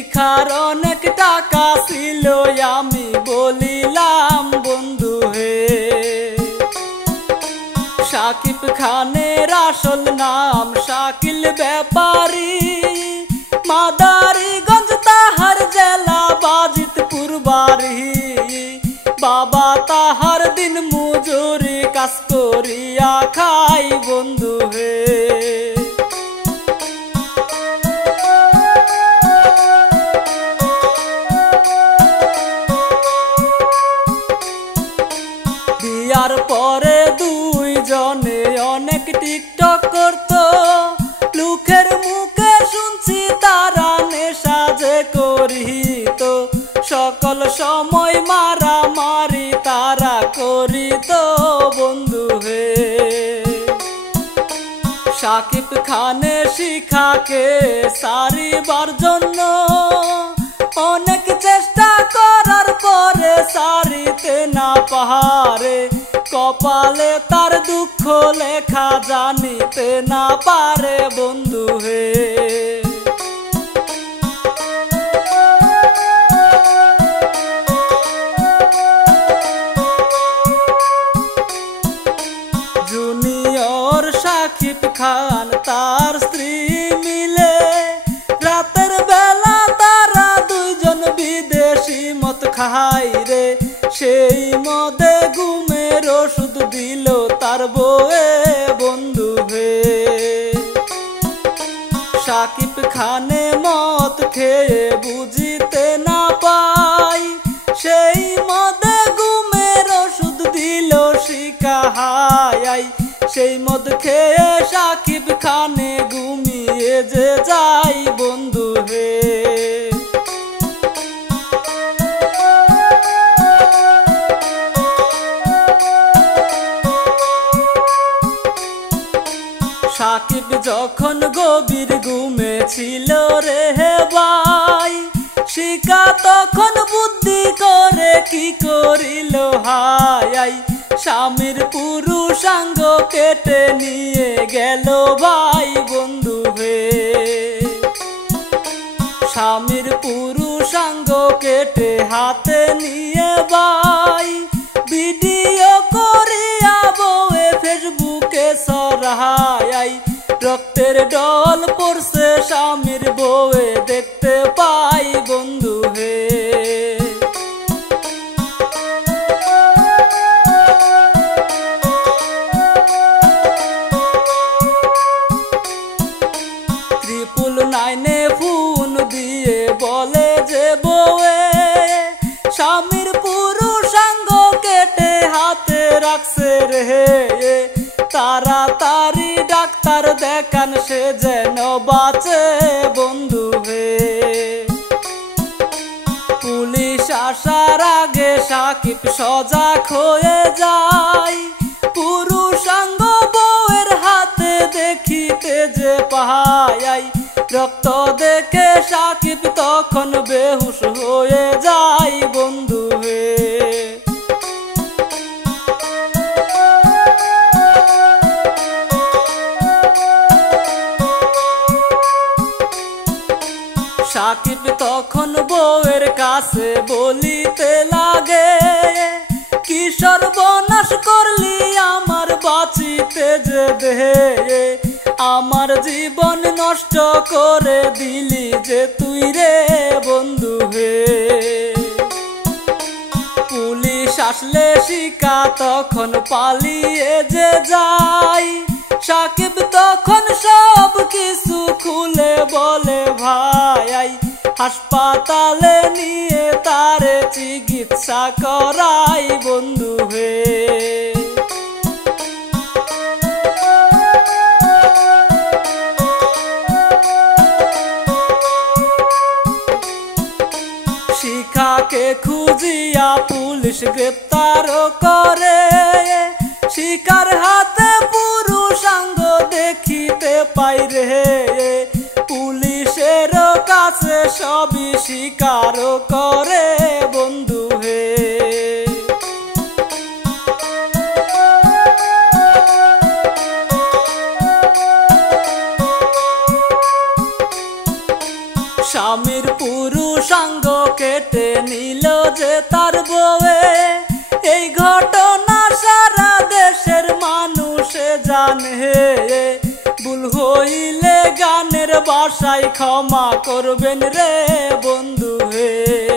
শিখার অনেক টাকা ছিল আমি বলিলাম বন্ধু হে। শাকিব খানের আসল নাম শাকিল ব্যাপারী, মাদারীগঞ্জ তাহার জেলা বাজিতপুর বাড়ি। বাবা তাহার দিন মজুরি কাজ করিয়া খাই বন্ধু হে। বিয়ার পরে দুইজনে অনেক টিকটক করত, লোকের মুখে শুনছি তারা নেশা যে করিত। সকল সময় মারামারি তারা করিত বন্ধু হে। শাকিব খানে শিখাকে সারিবার জন্য অনেক চেষ্টা করার পরে সারিতে না পারে। কপালে তার দুঃখ লেখা জানিতে না পারে বন্ধু হে। জুনিয়র শাকিব খান তার স্ত্রী মিলে রাতের বেলা তারা দুইজন বিদেশি মদ খাই রে। সেই মদে ঘুমের ওষুধ দিল তার বউয়ে বন্ধু হে। শাকিব খানে মদ খেয়ে বুঝিতে না পাই, সেই মদে ঘুমের ওষুধ দিল শিখাই। সেই মদ খেয়ে শাকিব খানে ঘুমিয়ে যে যাই বন্ধু হে। শাকিব যখন গভীর ঘুমে ছিল রে ভাই, শিখা তখন বুদ্ধি করে কি করিল হাই। স্বামীর পুরুষাঙ্গ কেটে নিয়ে গেল ভাই বন্ধু হে। স্বামীর পুরুষাঙ্গ কেটে হাতে নিয়ে ভাই ভিডিও করিয়া বউয়ে ফেসবুকে ছড়াই। রক্তের ডল পড়ছে স্বামীর বউয়ে দেখতে পাই বন্ধু হে। ট্রিপল নাইনে ফোন দিয়ে বলে যে বউয়ে স্বামীর পুরুষাঙ্গ কেটে হাতে রাখছে রে। তাড়াতাড়ি ডাক্তার দেখান সে যেন বাঁচে বন্ধু হে। পুলিশ আসার আগে শাকিব সজাগ হয়ে যায়, পুরুষাঙ্গ বউয়ের হাতে দেখিতে যে পাই। রক্ত দেখে শাকিব তখন বেহুশ হয়ে যায় বন্ধু হে। শাকিব তখন বউয়ের কাছে বলিতে লাগে, কি সর্বনাশ করলি আমার বাঁচিতে যে দেহে। আমার জীবন নষ্ট করে দিলি যে তুই রে বন্ধু হে। পুলিশ আসলে শিখা তখন পালিয়ে যে যায়, শাকিব তখন সব কিছু খুলে বলে ভাই। হাসপাতালে নিয়ে তারে চিকিৎসা করাই বন্ধু হে। শিখাকে খুঁজিয়া পুলিশ গ্রেপ্তার করে, শিকার হাতে পুরুষাঙ্গ দেখিতে পাই রে। পুলিশের কাছে সবই স্বীকার করে বন্ধু হে। স্বামীর পুরুষাঙ্গ কেটে নিল যে তার বউয়ে। এই ঘটনা সারা দেশের মানুষে জানে, ভুল হইলে গানের ভাষায় ক্ষমা করবেন রে বন্ধু হে।